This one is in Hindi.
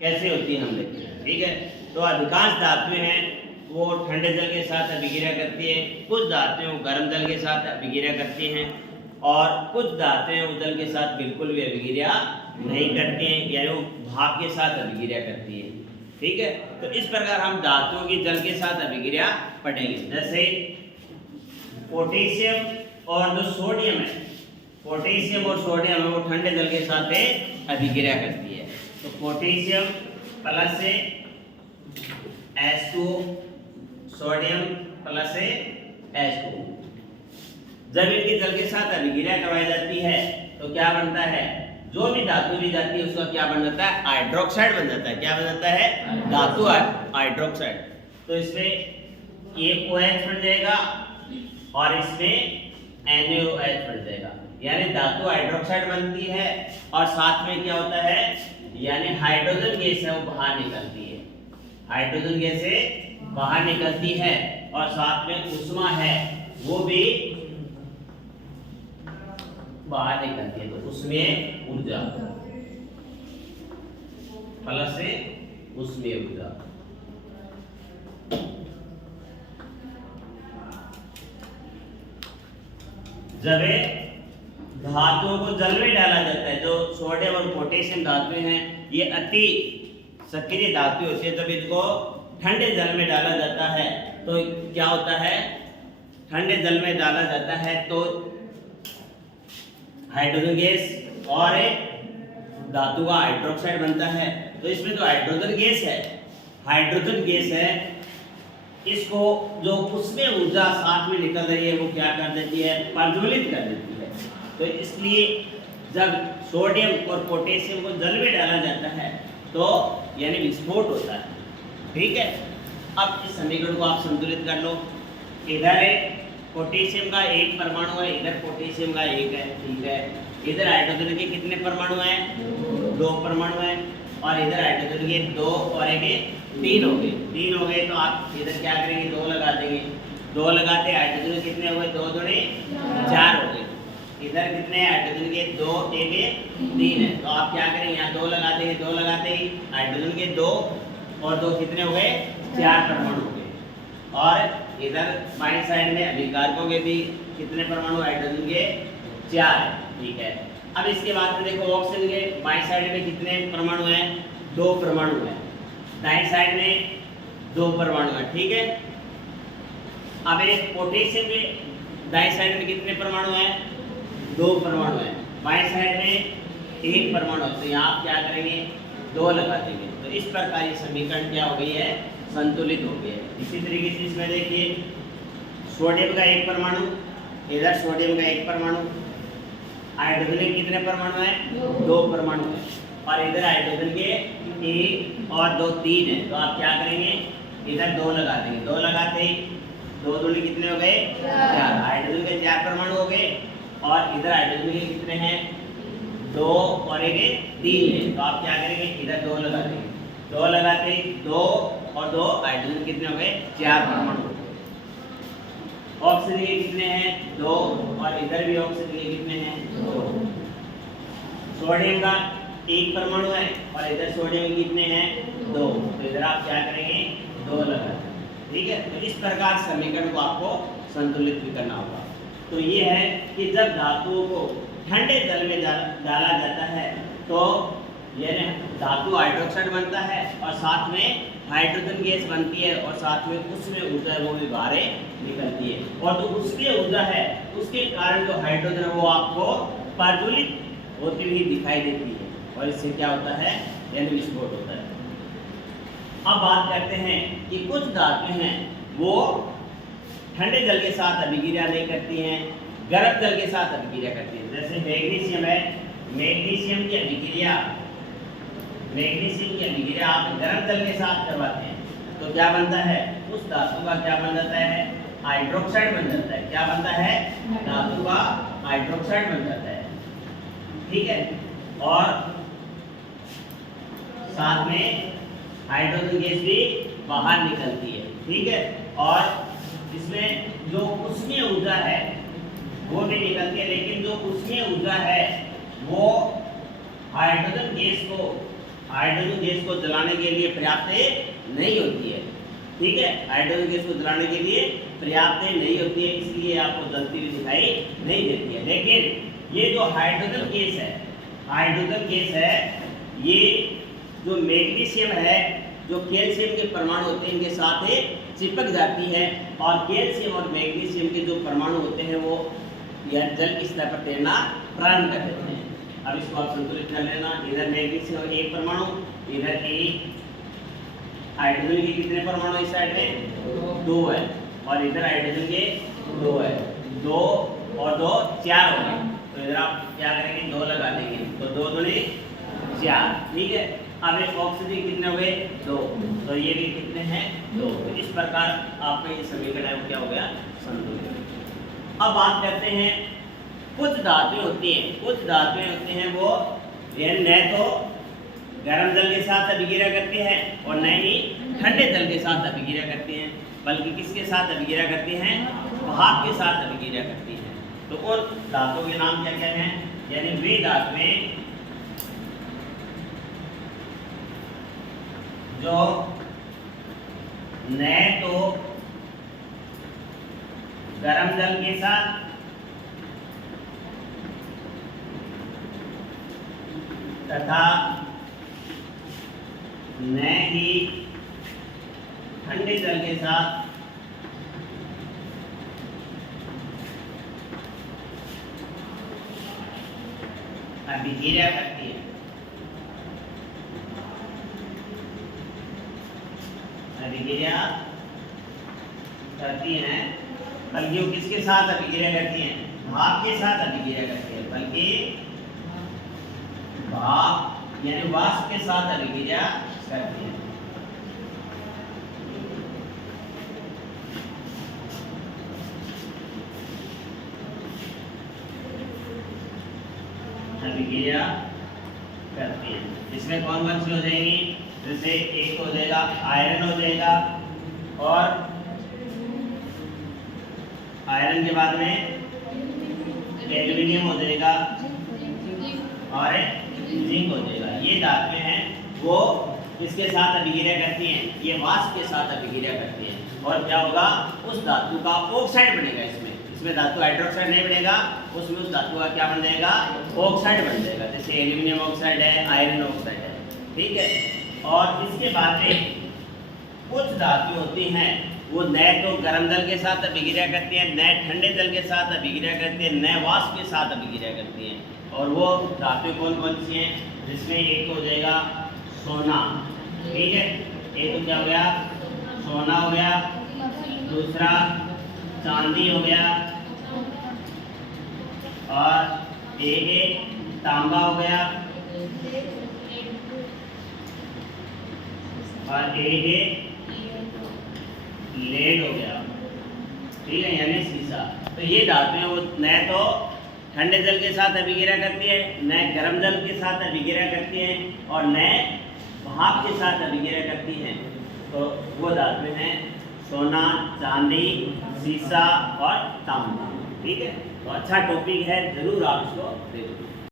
कैसे होती है हम देखते हैं। ठीक है, तो अधिकांश धातुएं हैं वो ठंडे जल के साथ अभिक्रिया करती है, कुछ धातुएं वो गर्म जल के साथ अभिक्रिया करती हैं और कुछ धातुएं वो जल के साथ बिल्कुल भी अभिक्रिया नहीं करती हैं, यानी वो भाप के साथ अभिक्रिया करती है। ठीक है, तो इस प्रकार हम धातुओं की जल के साथ अभिक्रिया पढ़ेंगे। जैसे पोटेशियम और जो सोडियम है, पोटेशियम और सोडियम है वो ठंडे जल के साथ अभिक्रिया करती है। तो पोटेशियम प्लस से H2, सोडियम प्लस से H2, जब इनकी जल के साथ अभिक्रिया करवाई जाती है तो क्या बनता है, जो भी धातु ली जाती है उसका क्या बन जाता है, हाइड्रोक्साइड बन जाता है। क्या बन जाता है, धातु हाइड्रोक्साइड। तो इसमें एक OH बन जाएगा और इसमें NaOH बन जाएगा, यानी धातु हाइड्रोक्साइड बनती है और साथ में क्या होता है, यानी हाइड्रोजन गैस है वो बाहर निकलती है, हाइड्रोजन गैस से बाहर निकलती है और साथ में उष्मा है वो भी बाहर निकलती है। तो उसमें ऊर्जा प्लस से उसमें ऊर्जा। जब धातुओं को जल में डाला जाता है, जो सोडियम और पोटेशियम धातुएं हैं ये अति सक्रिय धातु होती है, जब इनको ठंडे जल में डाला जाता है तो क्या होता है, ठंडे जल में डाला जाता है तो हाइड्रोजन गैस और धातु का हाइड्रोक्साइड बनता है। तो इसमें जो हाइड्रोजन गैस है, हाइड्रोजन गैस है, इसको जो उसमें ऊर्जा साथ में निकल रही है वो क्या कर देती है, प्रज्वलित कर देती है। तो इसलिए जब सोडियम और पोटेशियम को जल में डाला जाता है तो यानी विस्फोट होता है। ठीक है, अब इस समीकरण को आप संतुलित कर लो। इधर पोटेशियम का एक परमाणु है, इधर पोटेशियम का एक है। ठीक है, इधर हाइड्रोजन के कितने परमाणु हैं, 2 परमाणु हैं और इधर हाइड्रोजन के 2 और एक 3 हो गए। 3 हो गए तो आप इधर क्या करेंगे, 2 लगा देंगे। 2 लगाते हाइड्रोजन कितने हो गए, 2 दूनी 4 हो गए। इधर कितने हाइड्रोजन के 2 एक 3 है, तो आप क्या करेंगे, यहाँ 2 लगा देंगे। 2 लगाते ही हाइड्रोजन के 2 और 2 कितने हो गए, 4 परमाणु हो गए। और इधर बाईं साइड में अभिकारकों के भी कितने परमाणु, हाइड्रोजन के 4 है। ठीक है, अब इसके बाद में देखो ऑक्सीजन के बाईं साइड में कितने परमाणु हैं, 2 परमाणु हैं। दाईं साइड में 2 परमाणु हैं। ठीक है, अब एक पोटेशियम के दाईं साइड में कितने परमाणु हैं, 2 परमाणु हैं। बाईं साइड में 1 परमाणु है, तो यहाँ आप क्या करेंगे, 2 लगा देंगे। तो इस प्रकार ये समीकरण क्या हो गई है, संतुलित हो गया है। इसी तरीके से इसमें देखिए सोडियम का 1 परमाणु, इधर सोडियम का 1 परमाणु, हाइड्रोजन के कितने परमाणु हैं, 2 परमाणु हैं और इधर हाइड्रोजन के 1 और 2 3 है। तो आप क्या करेंगे, इधर 2 लगा देंगे। 2 लगाते ही 2 दूनी कितने हो गए, 4। हाइड्रोजन के 4 परमाणु हो गए और इधर हाइड्रोजन के कितने हैं, 2 और एक 3 है। तो आप क्या करेंगे, इधर 2 लगा देंगे। 2 लगाते ही 2 और 2 हाइड्रोजन कितने हो गए, 4 परमाणु हो गए। ऑक्सीजन के कितने हैं, 2 और इधर भी ऑक्सीजन के कितने हैं, 2। सोडियम का 1 परमाणु है और इधर सोडियम के कितने हैं, 2। तो इधर आप क्या करेंगे, 2 लगा देंगे। ठीक है, तो इस प्रकार समीकरण को आपको संतुलित भी करना होगा। तो ये है कि जब धातुओं को ठंडे जल में डाला जाता है तो यानी धातु हाइड्रोक्साइड बनता है और साथ में हाइड्रोजन गैस बनती है और साथ में उसमें ऊर्जा है वो भी बाहर निकलती है। और जो उसमें ऊर्जा है उसके कारण जो हाइड्रोजन है वो आपको प्रज्वलित होती हुई दिखाई देती है और इससे क्या होता है, यानी विस्फोट होता है। अब बात करते हैं कि कुछ धातुएं हैं वो ठंडे जल के साथ अभिक्रिया नहीं करती हैं, गर्म जल के साथ अभिक्रिया करती हैं। जैसे मैग्नीशियम है, मैग्नीशियम की अभिक्रिया आप गर्म जल के साथ करवाते हैं तो क्या बनता है, उस धातु का क्या बन जाता है, हाइड्रोक्साइड बन जाता है। क्या बनता है, धातु का हाइड्रोक्साइड बन जाता है। ठीक है, और साथ में हाइड्रोजन गैस भी बाहर निकलती है। ठीक है, और इसमें जो ऊष्मीय ऊर्जा है वो भी निकलती है, लेकिन जो ऊष्मीय ऊर्जा है वो हाइड्रोजन गैस को हाइड्रोजन गैस को जलाने के लिए पर्याप्त नहीं होती है। ठीक है, हाइड्रोजन गैस को जलाने के लिए पर्याप्त नहीं होती है, इसलिए आपको जलती हुई दिखाई नहीं देती है। लेकिन ये जो हाइड्रोजन गैस है, हाइड्रोजन गैस है, ये जो मैग्नीशियम है, जो कैल्शियम के परमाणु होते हैं इनके साथ चिपक जाती है, और कैल्शियम और मैग्नीशियम के जो परमाणु होते हैं वो यह जल की सतह पर तैरना प्रारंभ कर देते हैं। अब इसको आप संतुलित कर लेना, इधर मैग्नीशियम एक परमाणु, इधर एक, हाइड्रोजन के कितने परमाणु इस साइड में 2 है, और इधर हाइड्रोजन के 2 है, 2 और 2 4 हो गए। तो इधर आप क्या करेंगे, 2 लगा देंगे, तो 2 दूनी 4। ठीक है, अब एक ऑक्सीजन कितने हुए 2, तो ये भी कितने हैं 2। तो इस प्रकार आपका ये समीकरण क्या हो गया, संतुलित। अब बात करते हैं, कुछ धातुएं होती हैं, कुछ धातुएं होती हैं वो न तो गर्म जल के साथ अभिक्रिया करती हैं और न ही ठंडे जल के साथ अभिक्रिया करती हैं, बल्कि किसके साथ अभिक्रिया करती हैं, भाप के साथ अभिक्रिया करती हैं। तो उन धातुओं के नाम क्या क्या हैं, यानी वे धातुएं जो न तो गर्म जल के साथ तथा न ही ठंडे जल के साथ अभिक्रिया करती है, अभिक्रिया करती हैं, बल्कि वो किसके साथ अभिक्रिया करती हैं, भाप के साथ अभिक्रिया करती है, बल्कि भाप यानी वाष्प के साथ अभिक्रिया करती है। अभिक्रिया करती है, इसमें कौन कौन सी हो जाएंगी, जैसे एक हो जाएगा आयरन हो जाएगा, और आयरन के बाद में एल्यूमिनियम हो जाएगा और जिंक हो जाएगा। ये धातुएं हैं वो इसके साथ अभिक्रिया करती हैं, ये वाष्प के साथ अभिक्रिया करती हैं, और क्या होगा, उस धातु का ऑक्साइड बनेगा। इसमें धातु हाइड्रोक्साइड नहीं बनेगा, उसमें उस धातु का क्या बन जाएगा, ऑक्साइड बन जाएगा, जैसे एल्यूमिनियम ऑक्साइड है, आयरन ऑक्साइड है। ठीक है, और इसके बाद में कुछ धातु होती हैं वो न तो गर्म जल के साथ अभिक्रिया करती हैं, न ठंडे जल के साथ अभिक्रिया करती हैं, न वाष्प के साथ अभिक्रिया करती हैं। और वो धातु कौन कौन सी हैं, जिसमें एक हो जाएगा सोना। ठीक है, एक तो क्या हो गया, सोना हो गया, दूसरा चांदी हो गया, और एक तांबा हो गया, और एक लेड हो गया। ठीक है, यानी सीसा। तो ये धातुएं वो न तो ठंडे जल के साथ अभिक्रिया करती है, न गर्म जल के साथ अभिक्रिया करती है, और न भाप के साथ अभिक्रिया करती हैं। तो वो धातुएं हैं सोना, चांदी, सीसा और तांबा। ठीक है, तो अच्छा टॉपिक है, जरूर आप इसको देखो।